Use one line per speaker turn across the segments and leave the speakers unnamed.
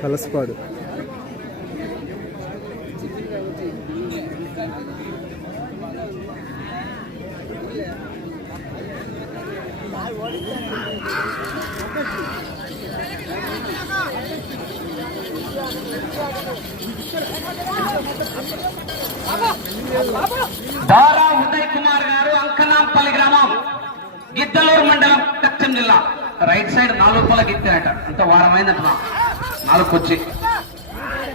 కలసపాడు.
దారా ఉదయ్ కుమార్ గారు అంకనాంపల్లి గ్రామం గిద్దలూరు మండలం కచ్చం జిల్లా. రైట్ సైడ్ నాలుగు పొల గిత్తారట అంత వారమైందట నాలుగు వచ్చి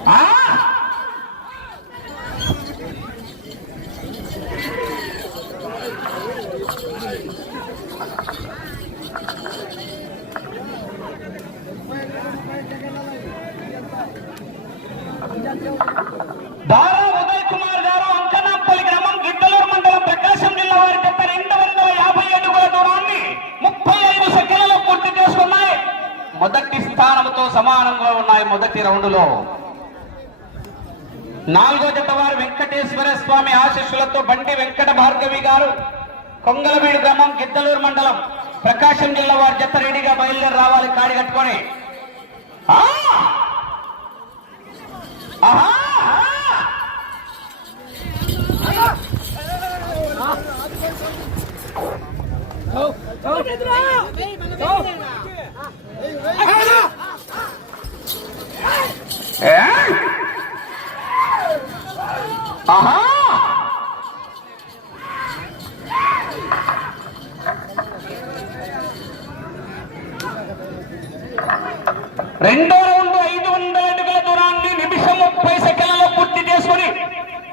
ఆ! దారా ఉదయ్ కుమార్ గారు అంకనాంపల్లి గ్రామం గిద్దలూరు మండలం ప్రకాశం జిల్లా వారి గత రెండు వందల యాభై అడుగుల దూరాన్ని ముప్పై ఐదు సెకండ్లలో పూర్తి చేసుకున్నాయి. మొదటి స్థానంతో సమానంగా ఉన్నాయి మొదటి రౌండ్లో. నాలుగో జత వారు వెంకటేశ్వర స్వామి ఆశీస్సులతో బండి వెంకట భార్గవి గారు కొంగలవీడు గ్రామం గిద్దలూరు మండలం ప్రకాశం జిల్లా వారి జత రెడీగా బయలుదేరి రావాలి కాడి కట్టుకొని.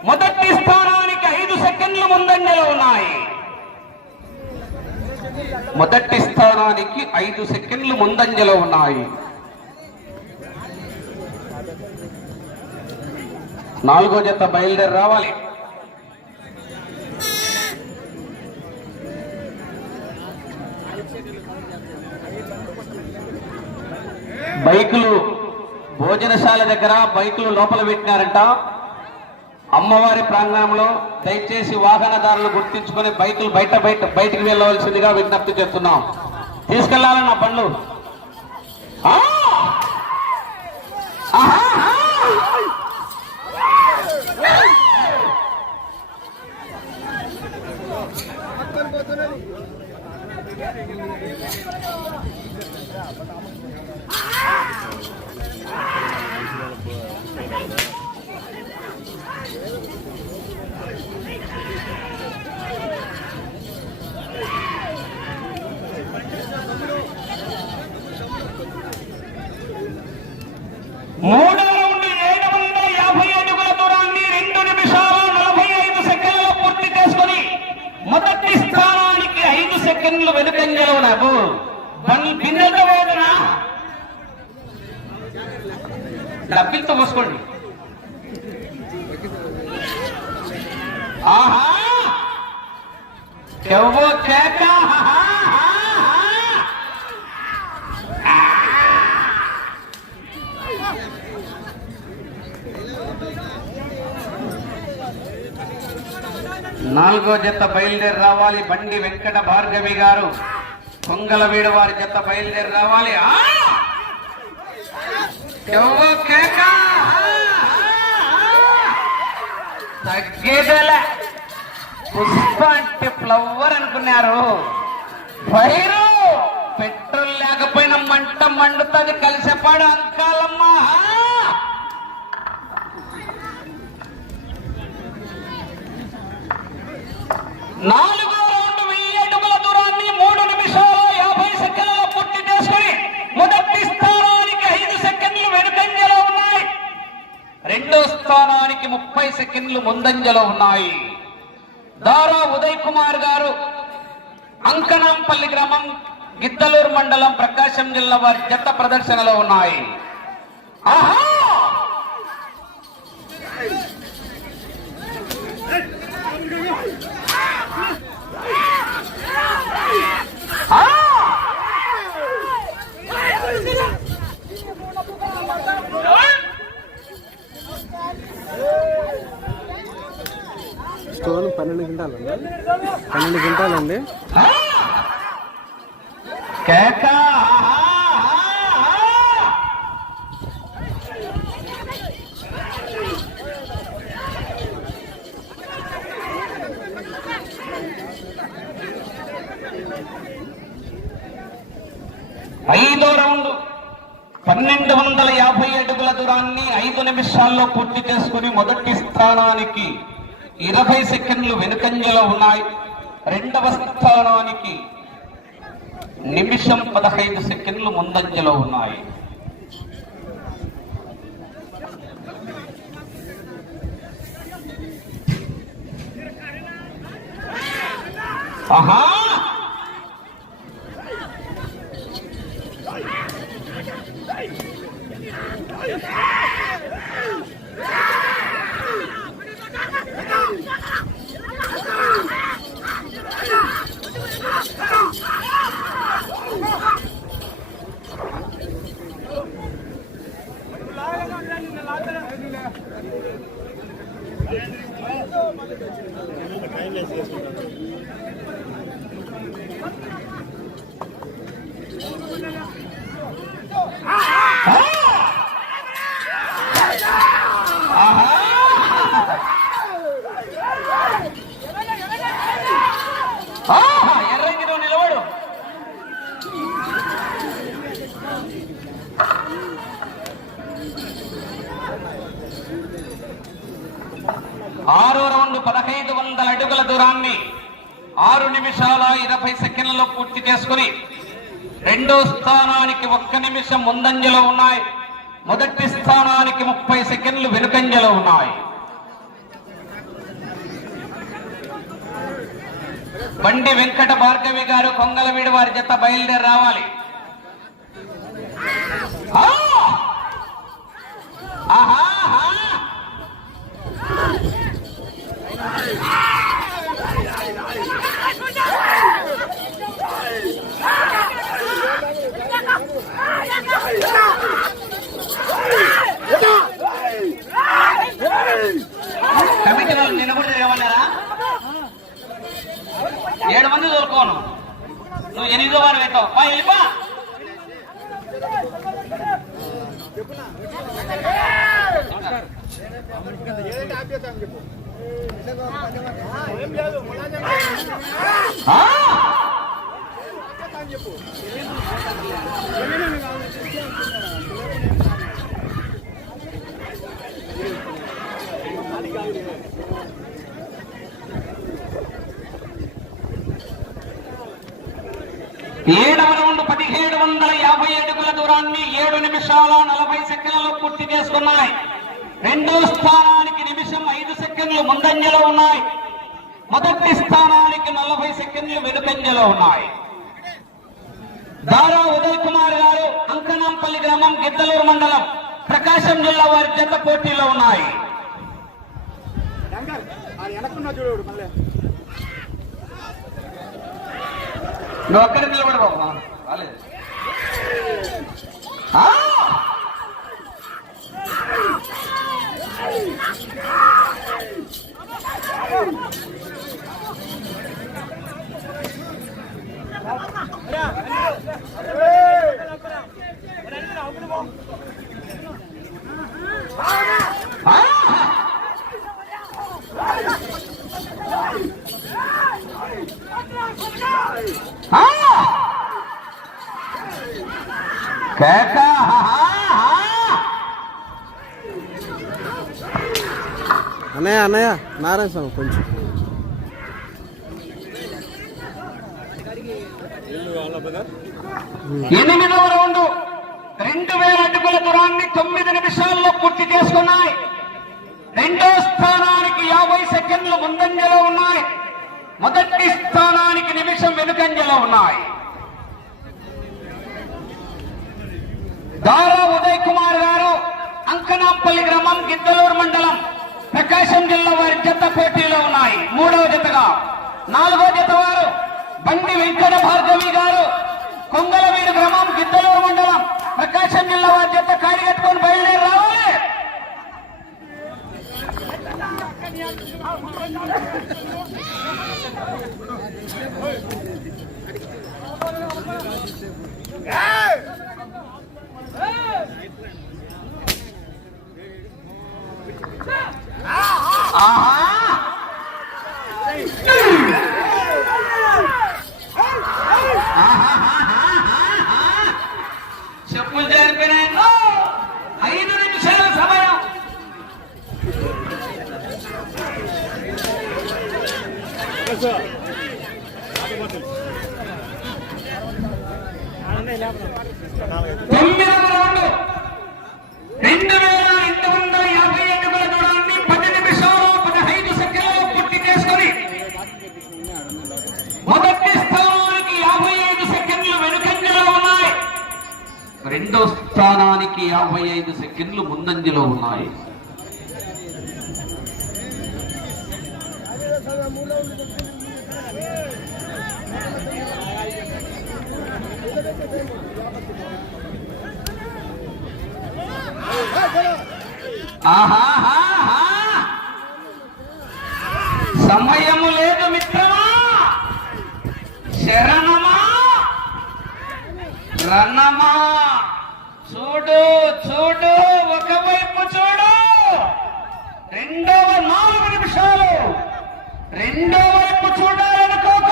మొదటి స్థానానికి ఐదు సెకండ్లు ముందంజలో ఉన్నాయి. మొదటి స్థానానికి ఐదు సెకండ్లు ముందంజలో ఉన్నాయి. నాలుగో జత బయలుదేరి రావాలి. బైకులు భోజనశాల దగ్గర బైకులు లోపల పెట్టినారంట. అమ్మవారి ప్రాంగణంలో దయచేసి వాహనదారులు గుర్తించుకొని బైకులు బయట బయట బయటికి వెళ్ళవలసిందిగా విజ్ఞప్తి చేస్తున్నాం. తీసుకెళ్ళాలన్న బండ్లు. చేత్తో పోసుకోండి ఆహా! నాలుగో జత బయలుదేరి రావాలి బండి వెంకట భార్గవి గారు. కొంగలవీడు వారి జత బయలుదేరి రావాలి. ఆ! ఎవో పుష్ప అంటే ఫ్లవర్ అనుకున్నారు. వైరు పెట్రోల్ లేకపోయినా మంట మండుతుంది కలిసేపాడు అంకాలమ్మా. ముందంజలో ఉన్నాయి. దారా ఉదయ్ కుమార్ గారు అంకనాంపల్లి గ్రామం గిద్దలూరు మండలం ప్రకాశం జిల్లా వారి జత ప్రదర్శనలో ఉన్నాయి ఆహా ఆ!
స్టోన్ పన్నెండు క్వింటాలండి పన్నెండు క్వింటాలండి
ఆ! కేక ఆహా! ఆహా! ఐదో రౌండ్. పన్నెండు వందల యాభై అడుగుల దూరాన్ని ఐదు నిమిషాల్లో పూర్తి చేసుకుని మొదటి స్థానానికి ఇరవై సెకండ్లు వెనుకంజలో ఉన్నాయి. రెండవ స్థానానికి నిమిషం పదహైదు సెకండ్లు ముందంజలో ఉన్నాయి. ఆహా ఆహా! ఎర్రంగి నువ్వు నిలబడు ఆరో రౌండ్ పదహైదు వందల అడుగుల దూరాన్ని ఆరు నిమిషాల ఇరవై సెకండ్లలో పూర్తి చేసుకుని రెండో స్థానానికి ఒక్క నిమిషం ముందంజలో ఉన్నాయి. మొదటి స్థానానికి ముప్పై సెకండ్లు వెనుకంజలో ఉన్నాయి. బండి వెంకట భార్గవి గారు కొంగలవీడి వారి జత బయలుదేరి రావాలి. ఆహా! కమిటీ వాళ్ళు నిన్న కూడా ఏమన్నారా ఏడు మంది దొరుకోను నువ్వు ఎనిమిదో వారు వెళ్తావు పా వెళ్ళిపా చెప్పు ఏడవ రౌండ్ పదిహేడు వందల యాభై అడుగుల దూరాన్ని ఏడు నిమిషాల నలభై సెకండ్లలో పూర్తి చేసుకున్నాయి. రెండో స్థానానికి నిమిషం ఐదు సెకండ్లు ముందంజలో ఉన్నాయి. మొదటి స్థానానికి నలభై సెకండ్లు వెనుకంజలో ఉన్నాయి. దారా ఉదయ్ కుమార్ గారు అంకనాంపల్లి గ్రామం గిద్దలూరు మండలం ప్రకాశం జిల్లా వారి జత పోటీలో ఉన్నాయి. నువ్వు అక్కడ నిలబడి బాబు. రాలేదు.
అన్నయ్య అన్నయ్య నారాయణ స్వామి కొంచెం.
ఎనిమిదవ రౌండ్. రెండు వేల అడుగుల దూరాన్ని తొమ్మిది నిమిషాల్లో పూర్తి చేసుకున్నాయి. రెండో స్థానానికి యాభై సెకండ్లు ముందంజలో ఉన్నాయి. మొదటి స్థానానికి నిమిషం వెనుకంజలో ఉన్నాయి. దారా ఉదయ్ కుమార్ గారు అంకనాంపల్లి గ్రామం గిద్దలూరు మండలం ప్రకాశం జిల్లా వారి జత పోటీలో ఉన్నాయి. మూడవ జతగా. నాలుగో జత వారు బండి వెంకట భార్గవి గారు కొంగలవీడు గ్రామం గిద్దలూరు మండలం ప్రకాశం జిల్లా వారి జత కాడిగట్టుకొని బయలుదేరి రావాలి. ఆహా చెప్పులు జరిపినాయి ఐదు నిమిషాల సమయం తొమ్మిదవ రౌండ్ రెండు వేల రెండు వందల యాభై అడుగుల దూరాన్ని పది నిమిషాలు పదహైదు సెకండ్లు పూర్తి చేసుకొని మొదటి స్థానానికి యాభై ఐదు సెకండ్లు వెనుకంజలో ఉన్నాయి రెండో స్థానానికి యాభై ఐదు సెకండ్లు ముందంజలో ఉన్నాయి. సమయము లేదు మిత్రమా. శరణమా. రణమా. చూడు చూడు ఒకవైపు చూడు. రెండవ నాలుగు నిమిషాలు. రెండో వైపు చూడాలనుకో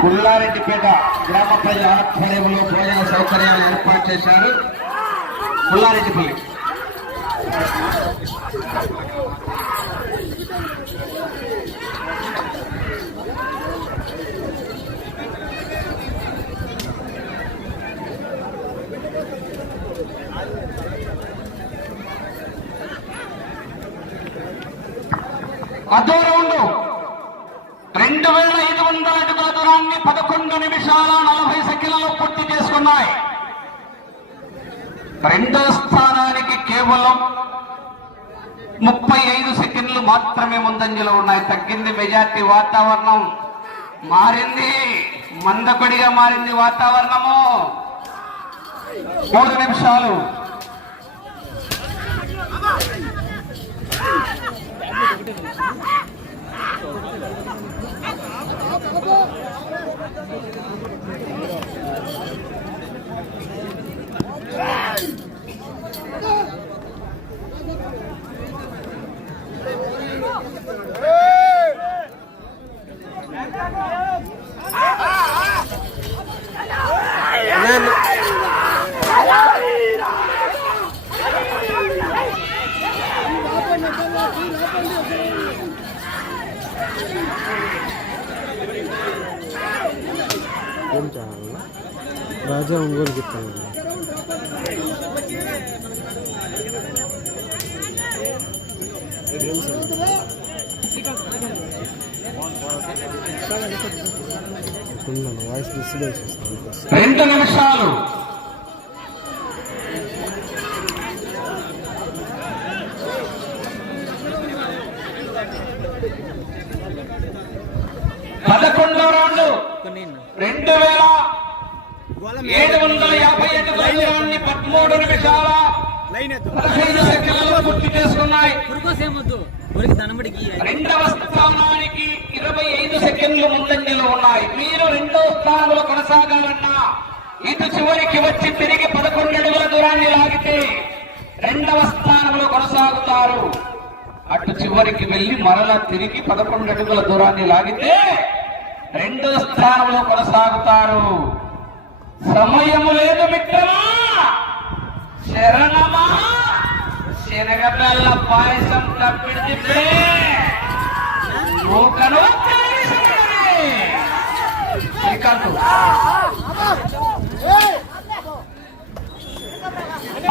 పుల్లారెడ్డిపేట గ్రామ ప్రజల ఆధ్వర్యంలో భోజన సౌకర్యాలు ఏర్పాటు చేశారు. పుల్లారెడ్డిపల్లి. అదో రౌండ్ రెండు వేల ఐదు వందల అడుగుల దూరాన్ని పదకొండు నిమిషాల నలభై సెకండ్లలో ఉన్నాయి. రెండో స్థానానికి కేవలం ముప్పై ఐదు సెకండ్లు మాత్రమే ముందంజలో ఉన్నాయి. తగ్గింది మెజార్టీ వాతావరణం. మారింది. మందకొడిగా మారింది వాతావరణము. మూడు నిమిషాలు.
아! 아! 아! రాజా ఒంగోలు చెప్తాను. వాయిస్ డిస్టర్బెన్స్
రెండు నిమిషాలు. పదకొండో రౌండ్. రెండు వేల ఏడు వందల యాభై ఐదు దూరాన్ని పదమూడు నిమిషాల పదహైదు సెకండ్లలో పూర్తి చేసుకున్నాయి. రెండవ స్థానానికి ఇరవై ఐదు సెకండ్లు ముందంజలో ఉన్నాయి. మీరు రెండో స్థానంలో కొనసాగాలన్నా ఇటు చివరికి వచ్చి తిరిగి పదకొండు అడుగుల దూరాన్ని లాగితే రెండవ స్థానంలో కొనసాగుతారు. అటు చివరికి వెళ్ళి మరలా తిరిగి పదకొండు అడుగుల దూరాన్ని లాగితే రెండో స్థానంలో కొనసాగుతారు. సమయము లేదు మిత్రమా. శరణమా. శనగబెల్ల పాయసం నూకను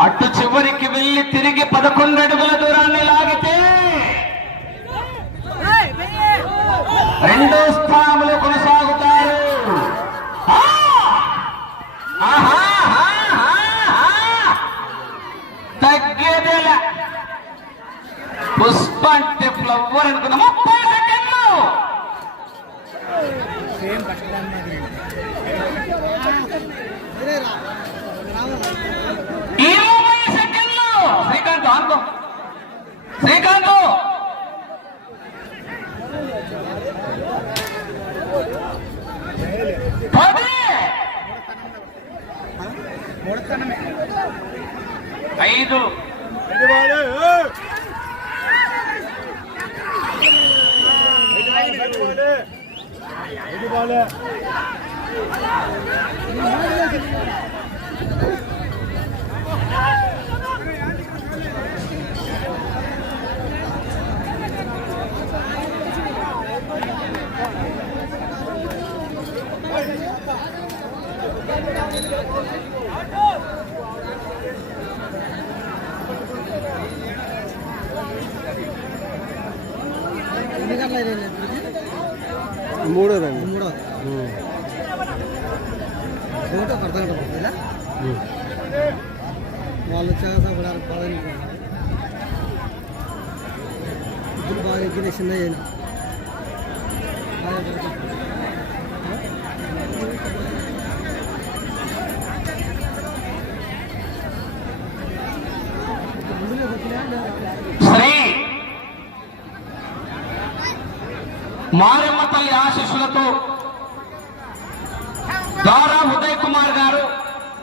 అటు చివరికి వెళ్ళి తిరిగి పదకొండు అడుగుల దూరాన్ని లాగితే రెండో స్థానంలో కొనసాగుతారు ఆ! ఆహా! ఆహా! ఆహా! తగ్గేదేలా పుష్ప అంటే ఫ్లవర్ అనుకున్న ముప్పై సెకండ్లు! ఇరవై సెకండ్లు! శ్రీకాంత్ అనుకో శ్రీకాంత్! ఐదు.
మూడోదండి
మూడో వాళ్ళు వచ్చాక కూడా పదని ఇప్పుడు బాగా ఎక్కిన చిన్న చేయను
శ్రీ మారెమ్మ తల్లి ఆశీస్సులతో దారా ఉదయ్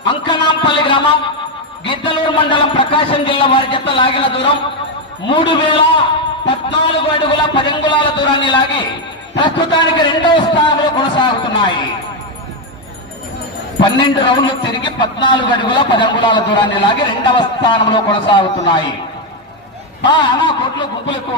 అంకనాంపల్లి గ్రామం గిద్దలూరు మండలం ప్రకాశం జిల్లా వారి జత లాగిన దూరం మూడు వేల పద్నాలుగు అడుగుల పదంగుళాల దూరాన్ని లాగి ప్రస్తుతానికి రెండవ స్థానంలో కొనసాగుతున్నాయి. పన్నెండు రౌండ్లు తిరిగి పద్నాలుగు అడుగుల పదంగుళాల దూరాన్ని లాగి రెండవ స్థానంలో కొనసాగుతున్నాయి. ఆ, కోట్లు గుంపులు ఎక్కువ